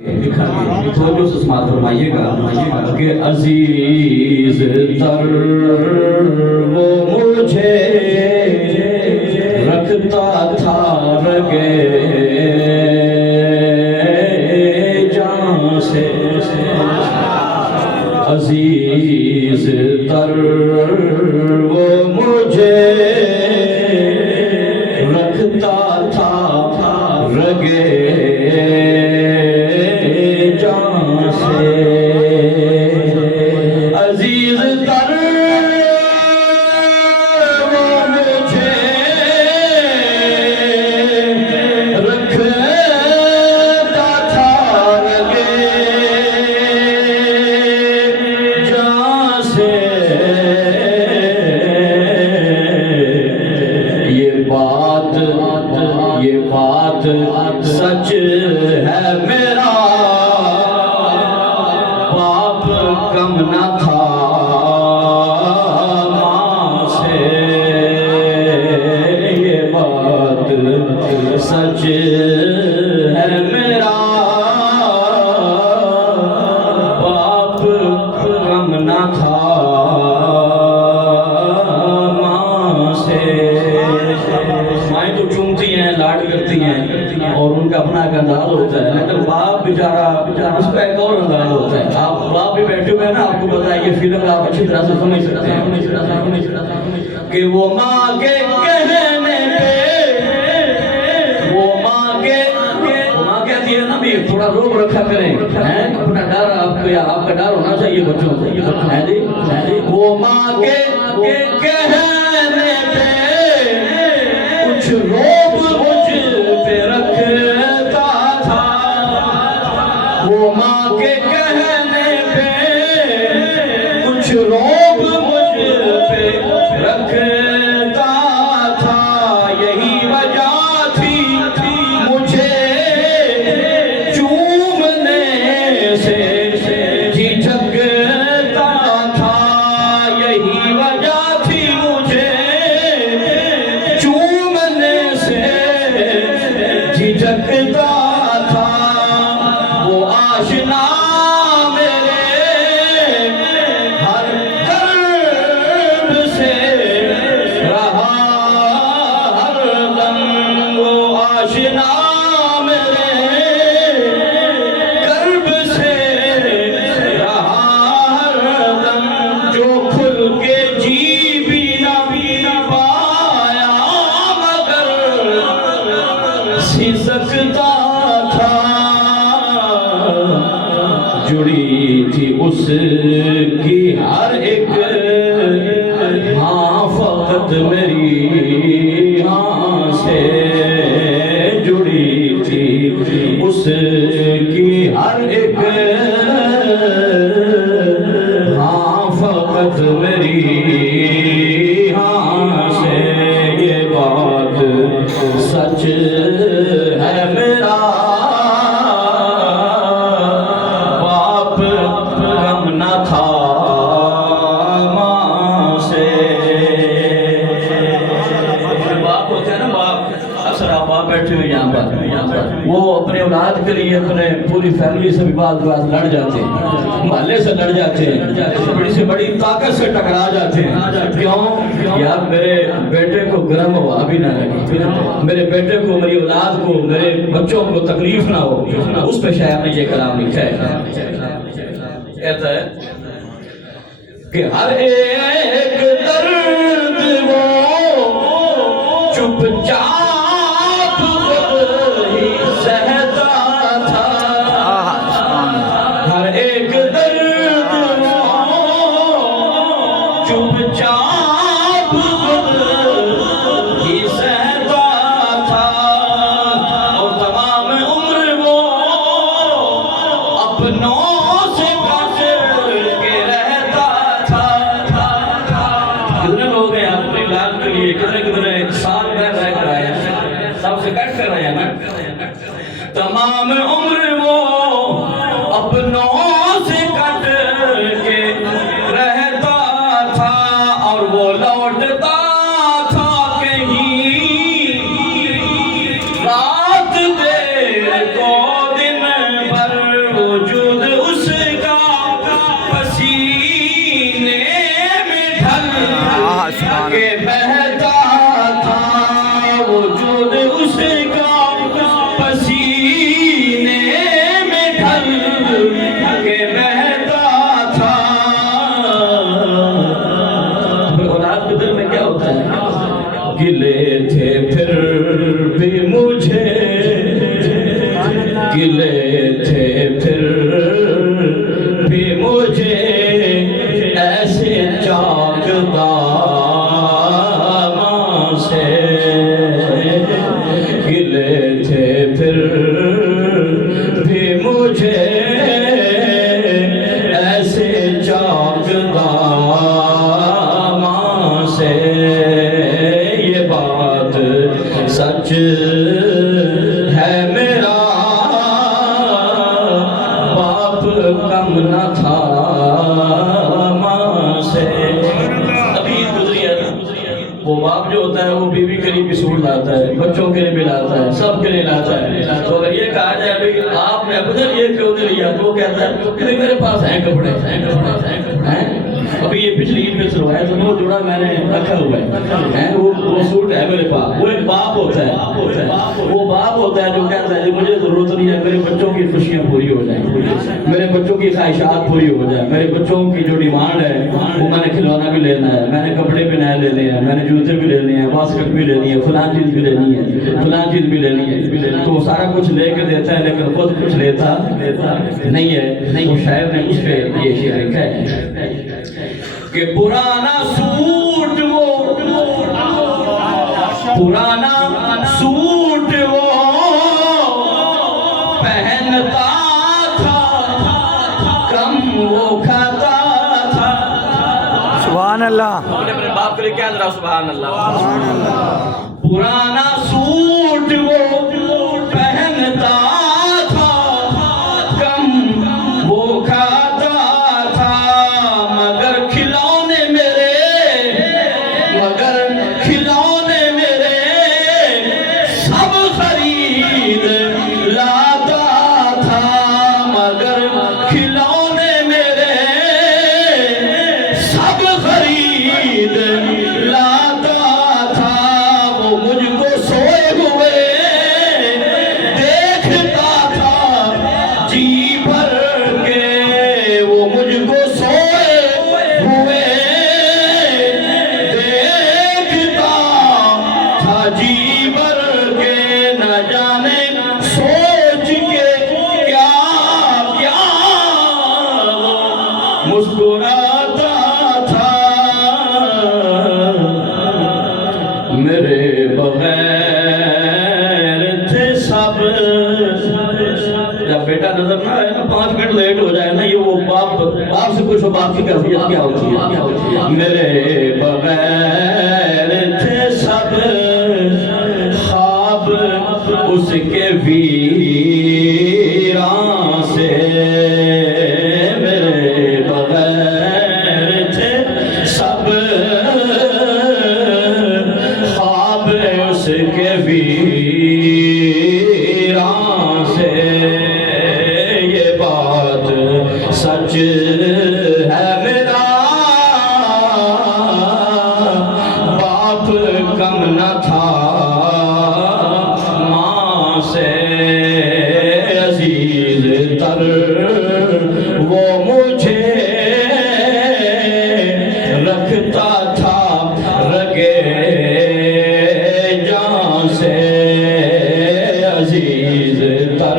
तो समात फरमाइएगा कि अजीज तर वो मुझे रखता था रगे जान से, अजीज तर वो मुझे रखता था रगे जान से, अजीज तर वो मुझे रखता था रगे जान से। ये बात सच है, मेरा बाप कम न था माँ से। ये बात सच है, मेरा बाप कम न था माँ से। माएँ तो चूमती हैं, लाड करती हैं और उनका अपना एक अंदाज होता है, लेकिन बाप बेचारा उसका एक और अंदाज होता है। आप बाप भी बैठे हुए हैं ना, आपको पता है ये फीलिंग आप अच्छी तरह से समझ सकते हैं कि वो माँ के कहने पे, वो माँ कहती है ना भी थोड़ा रोक रखा करें, हैं अपना डर आपको या आपका डर होना चाहिए बच्चों को, है जी। वो माँ के कहने पे कुछ रोब मुझ पे रखता था, वो माँ के कहने पे कुछ रोब मुझ पे रखता था। यही वजह थी मुझे चूमने से झिझकता था। यही वजह थी मुझे चूमने से झिझकता था। वो आशना मेरे हर कर्ब से रहा हरदम। वो आशना मेरे कर्ब से रहा हरदम। जो खुल के जी भी ना पाया मगर सिसकता था। जुड़ी थी उसकी हर एक हाँ फकत मेरी हाँ से। जुड़ी थी उसकी हर एक हाँ फकत मेरी हाँ से। ये बात सच है, मेरा बाप कम न था माँ से। बाप होते हैं ना, बाप अक्सर आप बाप बैठे हुए यहाँ पर, वो अपने औलाद के लिए अपने पूरी फैमिली से विवाद लड़ जाते हैं, मोहल्ले से लड़ जाते हैं, बड़ी से बड़ी ताकत से टकरा जाते हैं। क्यों? यार मेरे बेटे को गर्म हवा भी ना लगे, मेरे बेटे को, मेरी औलाद को, मेरे बच्चों को तकलीफ ना हो। उस पे शायर ने ये कलाम लिखा है, कहता है कि हर एक दर्द वो चुपचाप ही सहता था। हर एक दर्द वो चुपचाप ही सहता था। और तमाम उम्र वो अपनों से कट के रहता था। कितने लोग हैं अपने इलाज के लिए कितने साल रह कर आए हैं, सबसे कट कर रहे हैं ना। तमाम उम्र वो अपनों से कट के रहता था। और वो लौटता था कहीं रात देर को दिन भर। थे फिर भी मुझे ऐसे चाकदार से, गिले थे फिर भी मुझे ऐसे चाकदार से। ये बात सच है मेरा बाप कम न था माँ से। अभी गुजरी है, वो बाप जो होता है वो बीवी के लिए भी सूट लाता है, बच्चों के लिए भी लाता है, सब के लिए लाता है। तो अगर ये कहा जाए भाई आपने अपने लिए क्यों नहीं लिया, तो वो कहता है कि मेरे पास हैं कपड़े हैं। अभी ये पिछली ईद में सिलवाया तो वो जोड़ा मैंने रखा हुआ है, वो सूट है मेरे पास। वो एक बाप होता है, वो बाप होता है जो कहता है मुझे जरूरत नहीं है, मेरे बच्चों की खुशियां पूरी हो जाए, मेरे बच्चों की ख्वाहिशात पूरी हो जाए, मेरे बच्चों की जो डिमांड है वो मैंने खिलौना भी लेना है, मैंने कपड़े भी नए लेने हैं, मैंने जूते भी लेने हैं, बास्केट भी लेनी है, फलां चीज भी लेनी है, फलां चीज भी लेनी है। तो वो सारा कुछ लेके देता है लेकिन खुद कुछ लेता नहीं है। वो शायर ने उस पे ये शेर लिखा है कि पुराना सूट वो पुराना सूट वो पहनता था, कम वो खाता था। सुभान अल्लाह। अपने बाप के लिए क्या जरा सुभान अल्लाह। पुराना सूट वो पहनता था, कम वो खाता था, मगर खिलौने मेरे सब खरीद लाता था, मगर खिलौने मेरे सब खरीद लाता था। वो मुझको सोए हुए देखता था जी भर के, वो मुझको सोए हुए देखता था जी भर के, न जाने सोच के क्या क्या मुस्कुराता था। मेरे बगैर थे सब, जब बेटा नजर ना आए ना 5 मिनट लेट हो जाए ना, ये वो बाप से पूछो बाप की कैफियत क्या होती है। मेरे बगैर थे सब ख्वाब उसके वीरान से, मेरे बगैर थे सब ख्वाब उसके वीरान से। ये बात सच है मेरा बाप कम न था माँ से। अजीज तर वो मुझे रखता था रगे जान से, अजीज तर